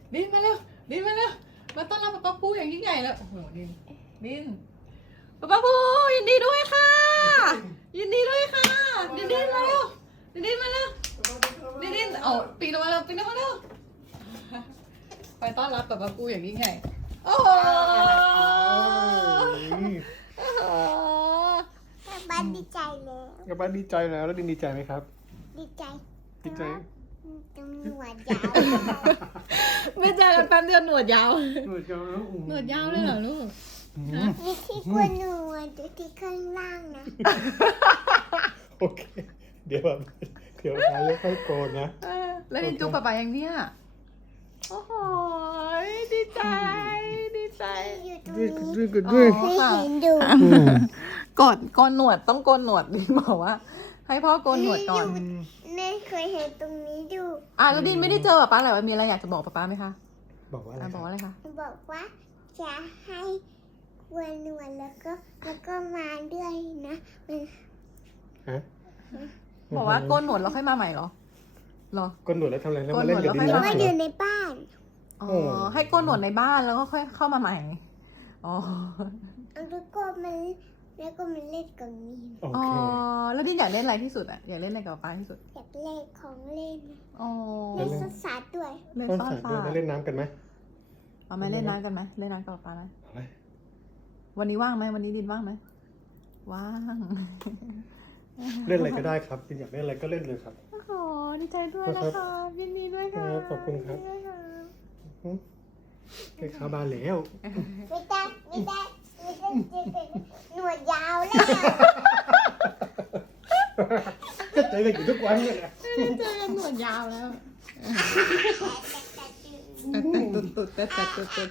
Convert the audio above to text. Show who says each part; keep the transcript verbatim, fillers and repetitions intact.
Speaker 1: ดินมาเร็วดินมาเร็วมาต้อนรับป๊าป๊าปูอย่างยิ่งใหญ่แล้วโอ้โหดินดินป๊าป๊าปูยินดีด้วยค่ะยินดีด้วยค่ะดินดินมาเร็วดินดินมาเร็วดินดินเอาปีนออกมาเร็วปีนออกมาเร็วไปต้อนรับป๊าป๊าปูอย่างยิ่งใหญ่โอ้โห
Speaker 2: บ้านดีใจแล้ว
Speaker 3: กับบ้านดีใจแล้วแล้วดินดีใจไหมครับ
Speaker 2: ดีใจ
Speaker 3: ดีใจ
Speaker 2: ตรงหนวดยาว
Speaker 1: ไม่เจอกันแป๊บเดียวหนวดยาว
Speaker 3: หนวดยาวแล้ว
Speaker 1: หนวดยาวเลยเหรอลูก
Speaker 2: วิธีกวนหนวดอยู่ที่ข้างล่างนะ
Speaker 3: โอเค เดี๋ยวแบบเดี๋ยวท้ายแล้วค่อยโกนนะ
Speaker 1: เออแล้วดินจุ๊บป๊าป๊าอย่างเนี้ยโอ้โหดีใจดีใจ
Speaker 2: อยู่ตรง
Speaker 3: ด้วย
Speaker 2: นี้
Speaker 3: ด้วยกันด้วย
Speaker 2: เคยเห็นดู
Speaker 1: กดโกนหนวดต้องโกนหนวดดินบอกว่า ให้พ่อโกนหนวดก่อน
Speaker 2: แม่เคยเห็นตรงนี้ดู
Speaker 1: อ่ะแล้วดินไม่ได้เจอป๊าป๊าหลายวันมีอะไรอยากจะบอกป๊าป๊าไหมคะ
Speaker 3: บอกว่าอะไร
Speaker 1: อ่ะ
Speaker 3: ค
Speaker 1: บอก
Speaker 3: รับ
Speaker 1: ว่าอะไรคะ
Speaker 2: บอกว่าจะให้กวนหนวดแล้วก็แล้วก็มาด้วยนะมัน
Speaker 3: ฮะ
Speaker 1: บอกว่าโกนหนวดแล้วค่อยมาใหม่เหรอเหรอ
Speaker 3: โกนหนวดแล้วทำอะไรแล้ว
Speaker 1: โก
Speaker 3: มาน
Speaker 1: หน
Speaker 3: เล่
Speaker 1: วน ด
Speaker 3: กับดิน
Speaker 1: แล้วค่อย
Speaker 3: นะ
Speaker 2: มาอยู่ในบ้าน
Speaker 1: อ๋อ
Speaker 3: โอ้
Speaker 1: ให้โกนหนวดในบ้านแล้วก็ค่อยเข้ามาใหม่อ๋อ
Speaker 2: แล้วก็มันแล้วก็มันเล่นกับมีน
Speaker 3: โอ
Speaker 1: อ๋อ
Speaker 3: เค
Speaker 1: แล้วดินอยากเล่นอะไรที่สุดอ่ะอยากเล่นอะไรกับป๊าที่สุด
Speaker 2: อยากเล่นของเล่น
Speaker 1: อ๋อ
Speaker 2: เล่นสสัตว์ด้วย
Speaker 1: เล่น
Speaker 3: ต้น
Speaker 1: ซ่อน
Speaker 3: สายด้วย
Speaker 1: ฝา
Speaker 3: แล้วเล่นน้ำกันไหม
Speaker 1: เอาไหมเล่นน้ำกันไหมเล่นน้ำกับป๊าไหม
Speaker 3: เอาไหม
Speaker 1: วันนี้ว่างไหมวันนี้ดินว่างไหมว่าง
Speaker 3: เล่นอะไรก็ได้ครับดินอยากเล่นอะไรก็เล่นเลยครับ
Speaker 1: โอ้โหดีใจด้วย
Speaker 3: ครั
Speaker 1: นะ
Speaker 3: บ
Speaker 1: คะยินดีด้วยค่ะ
Speaker 3: ครับขอบคุณครับ
Speaker 1: ยินดีด้วยค่ะ
Speaker 3: ไปเข้าบ้านแล้ว
Speaker 2: ไม่ได้ไม่ได้ไม่ได้เจอกันหนวดยาวแล้ว
Speaker 3: ก็เจอกันอยู่ทุกวันเลยนะ
Speaker 1: เจอกันหนวดยาวแล้วตุดตุดตุดตุดตุดตุด